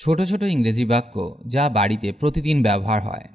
ছোট ছোট ইংরেজি বাক্য যা বাড়িতে প্রতিদিন ব্যবহার হয়,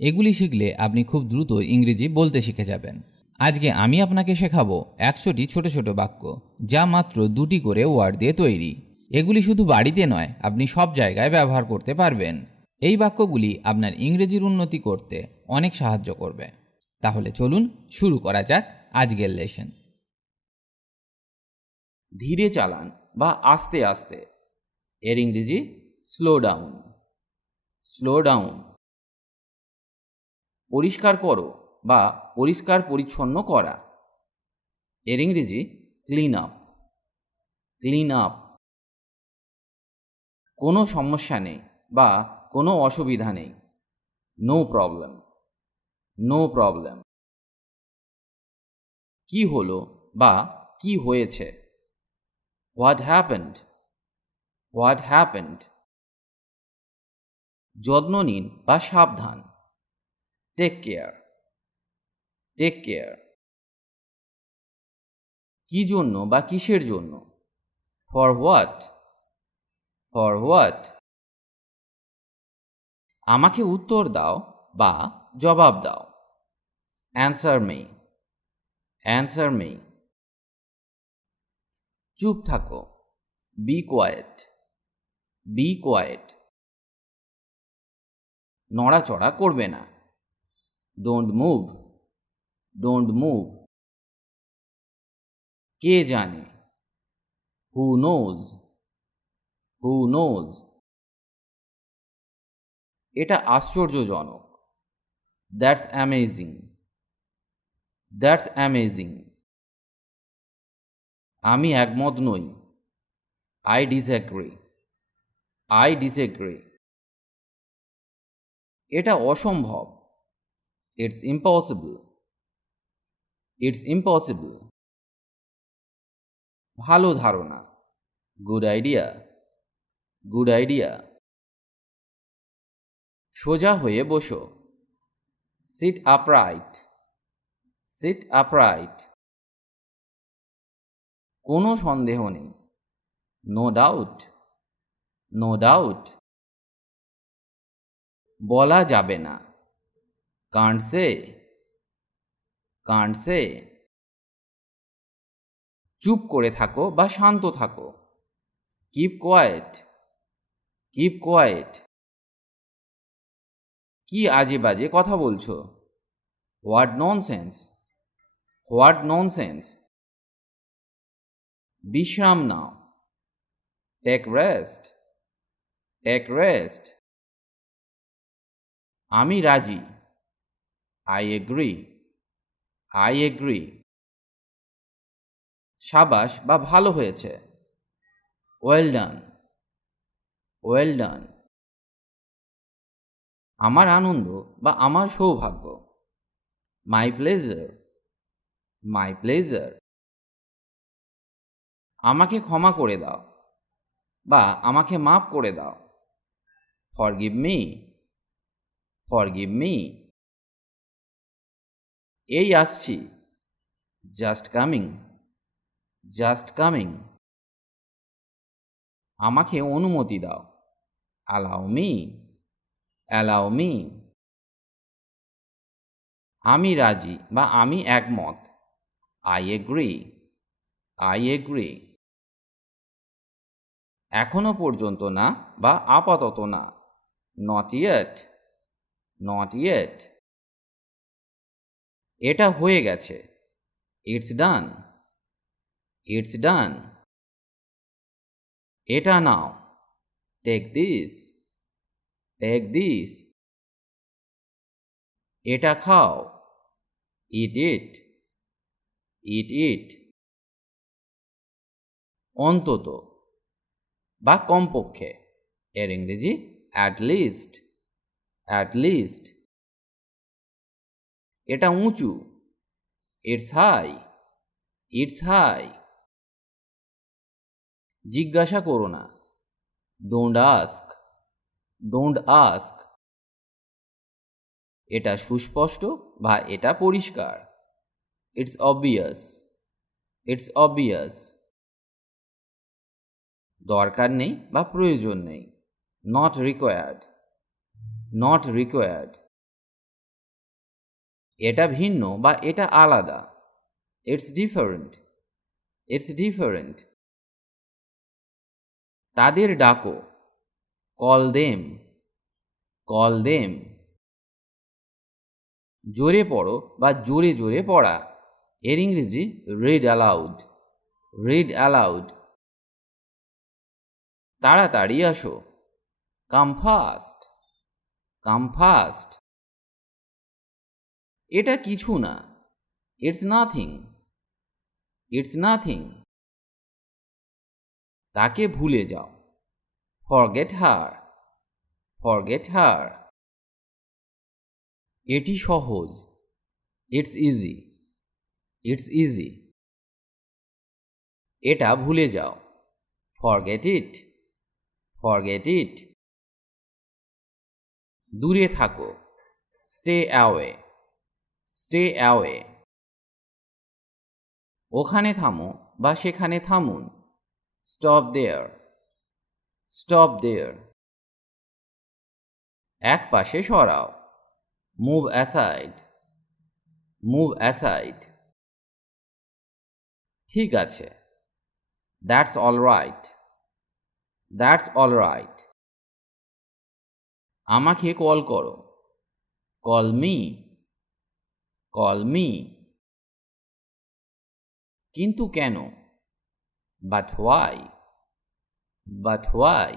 এগুলি শিখলে আপনি খুব দ্রুত ইংরেজি বলতে শিখে যাবেন। আজকে আমি আপনাকে শেখাবো 100টি ছোট ছোট বাক্য যা মাত্র 2টি করে ওয়ার্ড দিয়ে তৈরি। এগুলি শুধু বাড়িতে নয়, আপনি সব জায়গায় ব্যবহার করতে পারবেন। এই বাক্যগুলি আপনার ইংরেজির উন্নতি করতে অনেক সাহায্য করবে। তাহলে চলুন শুরু করা যাক আজকের লেসন। ধীরে চালান বা আস্তে আস্তে, এর ইংরেজি স্লো ডাউন। Slow down. পরিষ্কার করো বা পরিষ্কার পরিচ্ছন্ন করা, এর ইংরেজি ক্লিন আপ। Clean up. কোনো সমস্যা নেই বা কোনো অসুবিধা নেই, নো প্রবলেম। No problem. কি হলো বা কি হয়েছে, হোয়াট হ্যাপেন্ড। What happened. যত্ন নিন বা সাবধান, টেক কেয়ার। Take care. কি জন্য বা কিসের জন্য, ফর হোয়াট। For what. আমাকে উত্তর দাও বা জবাব দাও, অ্যান্সার মি। Answer me. চুপ থাকো, বি কোয়েট। B coed. নড়াচড়া করবে না, ডোন্ট মুভ। Don't move. কে জানে, হু নোজ। Who knows. এটা আশ্চর্যজনক, দ্যাটস অ্যামেজিং। That's amazing. আমি একমত নই, আই ডিসএগ্রি। I disagree. এটা অসম্ভব, ইটস ইম্পসিবল। It's impossible. ভালো ধারণা, গুড আইডিয়া। Good idea. সোজা হয়ে বসো, সিট আপরাইট। Seat upright. কোনো সন্দেহ নেই, নো ডাউট। No doubt. বলা যাবে না, কান্ট সে। Can't say. চুপ করে থাকো বা শান্ত থাকো, কিপ কোয়েট। Keep coed. কি আজে বাজে কথা বলছো, হোয়াট ননসেন্স। What nonsense. বিশ্রাম নাও, টেক রেস্ট। Take rest. আমি রাজি, আই এগ্রি। I agree. সাবাস বা ভালো হয়েছে, ওয়েল ডান। Well done. আমার আনন্দ বা আমার সৌভাগ্য, মাই প্লেজার। My pleasure. আমাকে ক্ষমা করে দাও বা আমাকে মাফ করে দাও, ফরগিভ মি। Forgive me. এই আসছি, জাস্ট কামিং। Just coming. আমাকে অনুমতি দাও, অ্যালাউ মি। Allow me. আমি রাজি বা আমি একমত, আই এগ্রি। I agree. এখনো পর্যন্ত না বা আপাতত না, নট ইয়েট। Not yet. এটা হয়ে গেছে, ইটস ডান। It's done. এটা নাও, টেক দিস। Take this. এটা খাও, ইট ইট। ইট ইট। অন্তত বা কমপক্ষে, এর ইংরেজি অ্যাট লিস্ট। At least. এটা উঁচু, ইটস হাই। It's high. জিজ্ঞাসা করো না, ডোন্ট আস্ক। Don't ask. এটা সুস্পষ্ট বা এটা পরিষ্কার, ইটস অবভিয়াস। It's obvious. দরকার নেই বা প্রয়োজন নেই, not required, not required. এটা ভিন্ন বা এটা আলাদা, it's different, it's different. তাদের ডাকো, call them, call them. জোরে পড়ো বা জোরে জোরে পড়া, এর ইংরেজি read aloud, read aloud. তাড়াতাড়ি আসো, come fast, come fast. এটা কিছু না, it's nothing, it's nothing. তাকে ভুলে যাও, forget her, forget her. এটি সহজ, it's easy, it's easy. এটা ভুলে যাও, forget it, forget it. দূরে থাকো, stay away, stay away. ওখানে থামো বা সেখানে থামুন, stop there, stop there. এক পাশে সরাও, move aside, move aside. ঠিক আছে, that's all right, that's all right. আমাকে কল করো, call me, call me. কিন্তু কেন, but why, but why.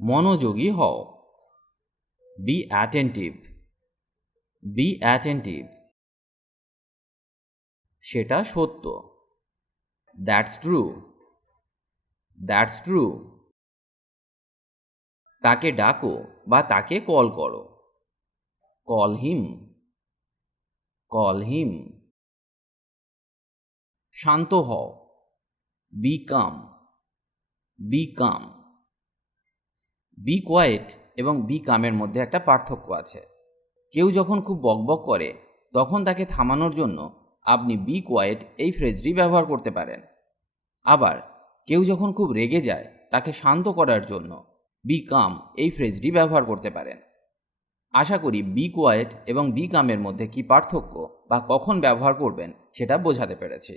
মনোযোগী হও, be attentive, be attentive. সেটা সত্য, that's true, that's true. তাকে ডাকো বা তাকে কল করো, call him, call him. শান্ত হও, be calm, be calm. be quiet এবং be calm এর মধ্যে একটা পার্থক্য আছে। কেউ যখন খুব বকবক করে তখন তাকে থামানোর জন্য আপনি be quiet এই ফ্রেজটি ব্যবহার করতে পারেন। আবার কেউ যখন খুব রেগে যায় তাকে শান্ত করার জন্য be calm এই ফ্রেজটি ব্যবহার করতে পারেন। আশা করি be quiet এবং be calm এর মধ্যে কি পার্থক্য বা কখন ব্যবহার করবেন সেটা বোঝাতে পেরেছি।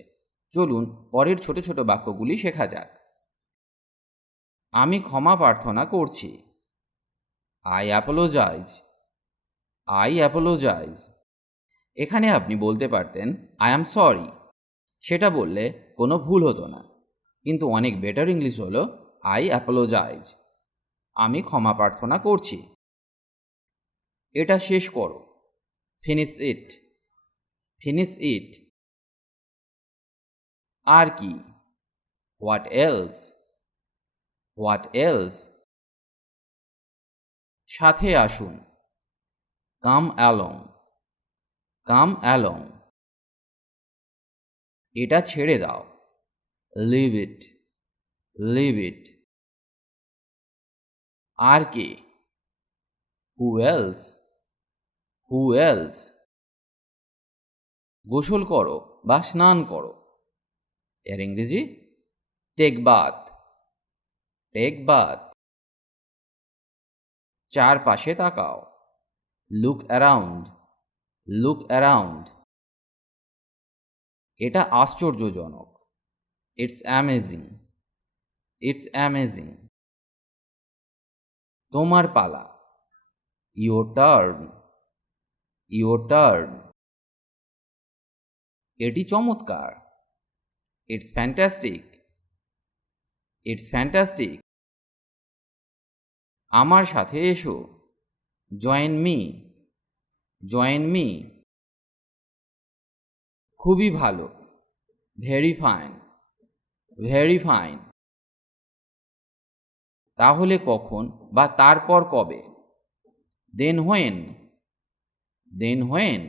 চলুন পরের ছোট ছোট বাক্যগুলি শেখা যাক। আমি ক্ষমা প্রার্থনা করছি, I apologize, I apologize. এখানে আপনি বলতে পারতেন I am sorry, সেটা বললে কোনো ভুল হতো না, কিন্তু অনেক বেটার ইংলিশ হলো I apologize, আমি ক্ষমা প্রার্থনা করছি। এটা শেষ করো, finish it, finish it. আর কি, what else, what else. সাথে আসুন, come along, come along. এটা ছেড়ে দাও, leave it, leave it. R K, who else, who else. গোসল করো বা স্নান করো, এর ইংরেজি টেক বাথ, টেক বাথ। চারপাশে তাকাও, লুক অ্যারাউন্ড, লুক অ্যারাউন্ড। এটা আশ্চর্যজনক, ইটস অ্যামেজিং, ইটস অ্যামেজিং। তোমার পালা, ইয়োর টার্ন, ইয়োর টার্ন। এটি চমৎকার, ইটস ফ্যান্টাস্টিক, ইটস ফ্যান্টাস্টিক। আমার সাথে এসো, জয়েন মি, জয়েন মি। খুবই ভালো, ভেরি ফাইন, ভেরি ফাইন। তাহলে কখন বা তারপর কবে, দেন হোয়েন, দেন হোয়েন।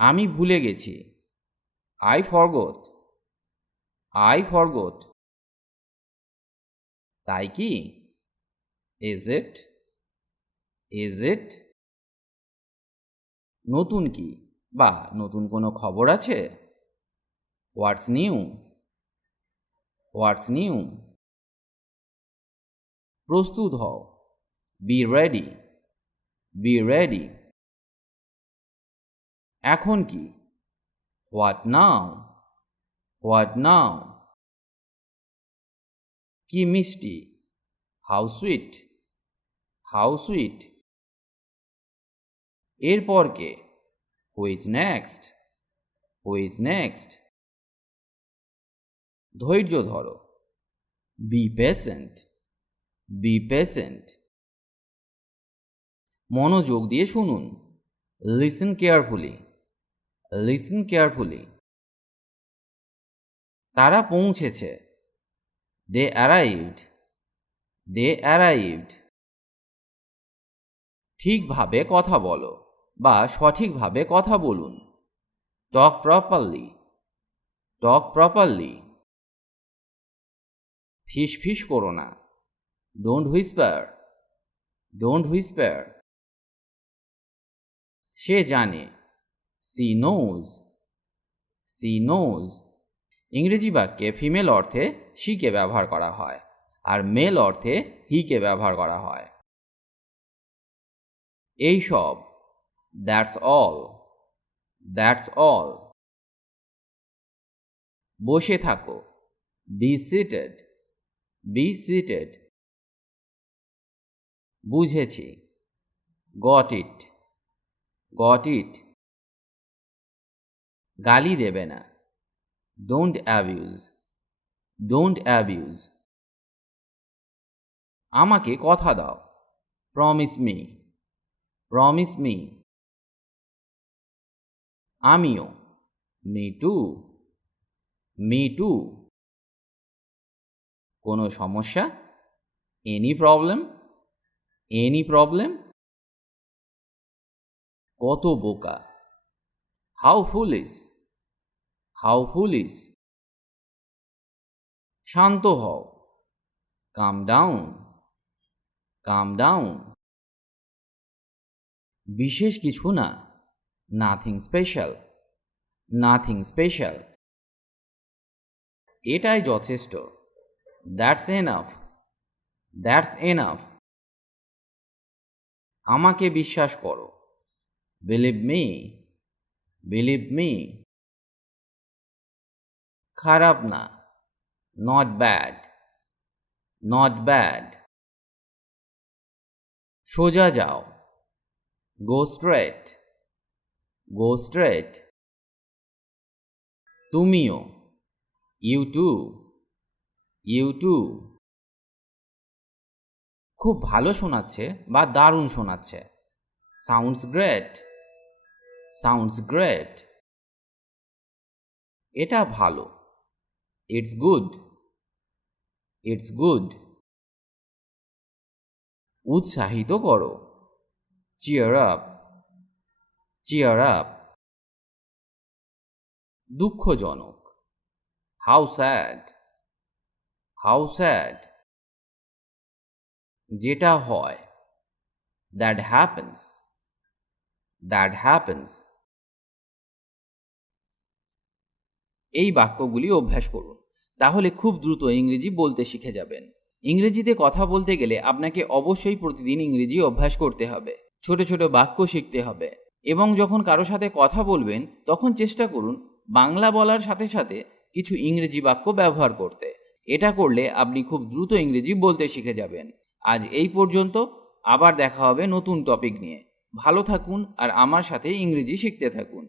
আমি ভুলে গেছি, আই ফরগট, আই ফরগট। তাই কি, ইজ ইট, ইজ ইট। নতুন কি বা নতুন কোনো খবর আছে, হোয়াটস নিউ, হোয়াটস নিউ। প্রস্তুত হও, বি রেডি, বি রেডি। এখন কি, হোয়াট নাও, হোয়াট নাও। কি মিষ্টি, হাউ সুইট, হাউ সুইট। এরপর কে, হুইচ নেক্সট, হুইচ নেক্সট। ধৈর্য ধরো, বি পেশেন্ট, বি পেশেন্ট। মনোযোগ দিয়ে শুনুন, লিসেন কেয়ারফুলি, লিসেন কেয়ারফুলি। তারা পৌঁছেছে, দে অ্যারাইভড, দে অ্যারাইভড। ঠিকভাবে কথা বলো বা সঠিকভাবে কথা বলুন, টক প্রপারলি, টক প্রপারলি। ফিসফিস করো না, ডোন্ট হুইসপার, ডোন্ট হুইসপার। সে জানে, সি নোজ, সি নোজ। ইংরেজি বাক্যে ফিমেল অর্থে শিকে ব্যবহার করা হয় আর মেল অর্থে হিকে ব্যবহার করা হয়। এই সব, দ্যাটস অল, দ্যাটস অল। বসে থাকো, বি সিটেড, বি সিটেড। বুঝেছি, গট ইট, গট ইট। গালি দেবে না, ডোন্ট অ্যাবিউজ, ডোন্ট অ্যাবিউজ। আমাকে কথা দাও, প্রমিস মি, প্রমিস মি। আমিও, মি টু, মি টু। কোনো সমস্যা, এনি প্রবলেম, এনি প্রবলেম। কত বোকা, হাউ ফুলিশ, হাউ ফুলিশ। শান্ত হও, কাম ডাউন, কাম ডাউন। বিশেষ কিছু না, নাথিং স্পেশাল, নাথিং স্পেশাল। এটাই যথেষ্ট, দ্যাটস এনাফ, দ্যাটস এনাফ। আমাকে বিশ্বাস করো, বিলিভ মি, বিলিভ মি। খারাপ না, নট ব্যাড, নট ব্যাড। সোজা যাও, গো স্ট্রেট, গো স্ট্রেট। তুমিও, ইউ টু, ইউ টু। খুব ভালো শোনাচ্ছে বা দারুণ শোনাচ্ছে, সাউন্ডস গ্রেট, সাউন্ডস গ্রেট। এটা ভালো, ইটস গুড, ইটস গুড। উৎসাহিত করো, চিয়ার আপ, চিয়ার আপ। দুঃখজনক, হাউ স্যাড, হাউ স্যাড। যেটা হয়, দ্যাট হ্যাপেন্স, দ্যাট হ্যাপেন্স। এই বাক্যগুলি অভ্যাস করুন, তাহলে খুব দ্রুত ইংরেজি বলতে শিখে যাবেন। ইংরেজিতে কথা বলতে গেলে আপনাকে অবশ্যই প্রতিদিন ইংরেজি অভ্যাস করতে হবে, ছোট ছোট বাক্য শিখতে হবে এবং যখন কারো সাথে কথা বলবেন তখন চেষ্টা করুন বাংলা বলার সাথে সাথে কিছু ইংরেজি বাক্য ব্যবহার করতে। এটা করলে আপনি খুব দ্রুত ইংরেজি বলতে শিখে যাবেন। আজ এই পর্যন্ত, আবার দেখা হবে নতুন টপিক নিয়ে। ভালো থাকুন আর আমার সাথে ইংরেজি শিখতে থাকুন।